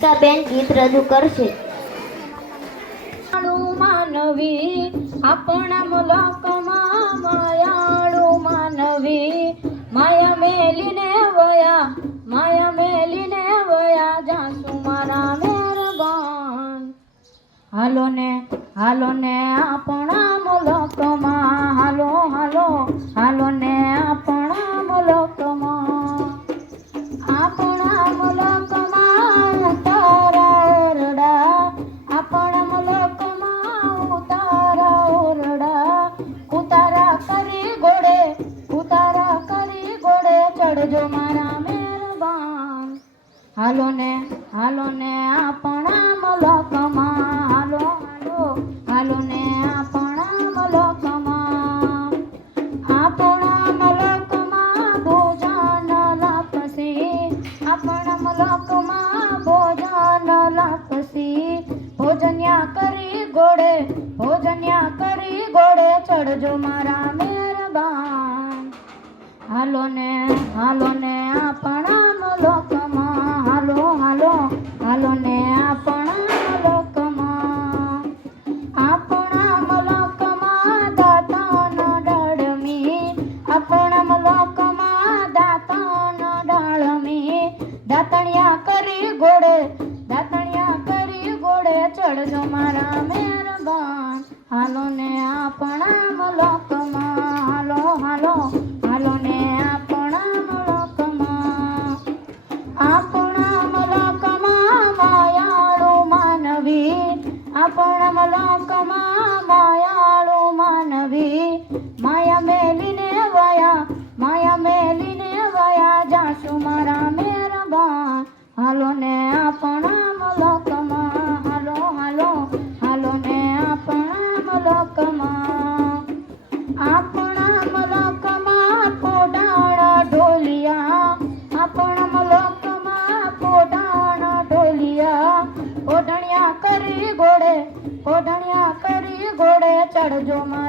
બેન ગીત રજૂ કરશે. માનવી આપણા મુલકમાં માયાળુ માનવી માયા મેલીને વયા જાસુ મારા મહેરબાન. હાલો ને આપણા મુલકમાં, હાલો ને આપણા મુલકમાં, આપણા મુલકમાં તારા ઓરડા, આપણા મુલકમાં ઉતારા ઓરડા, ઉતારા કરી ઘોડે ચડજો મારા મહેરબાન. હાલો ને આપણા મુલકમાં, હાલો ને આપણા મુલકમાં, આપણા મુલકમાં ભોજન લાપસી, આપણા મુલકમાં ભોજન લાપસી, ભોજન્યા કરી ઘોડે ચડજો મારા મહેરબાન. હાલો ને આપણા મુલકમાં, હાલો ને આપણા મુલકમાં, આપણા મુલકમાં દાતાન ડાળમી, આપણા મુલકમાં દાતાન ડાળમી, દાતણિયા કરી ઘોડે ચડજો મારા મહેરબાન. હાલો ને આપણા મુલકમાં, હાલો ને આપણા મુલકમાં, આપણા મુલકમાં માયાળુ માનવી, આપણા મુલકમાં માયાળુ માનવી, માયા મેલીને વયા જાસુ મારા મહેરબાન. હાલો ને આપણા મુલકમાં, હાલો ને આપણા મુલકમાં, આપણા મુલકમાં પોડાણા ઢોલિયા, આપણા મુલકમાં પોડાણા ઢોલિયા, ઓઢણિયા કરી ઘોડે ચડજો મારા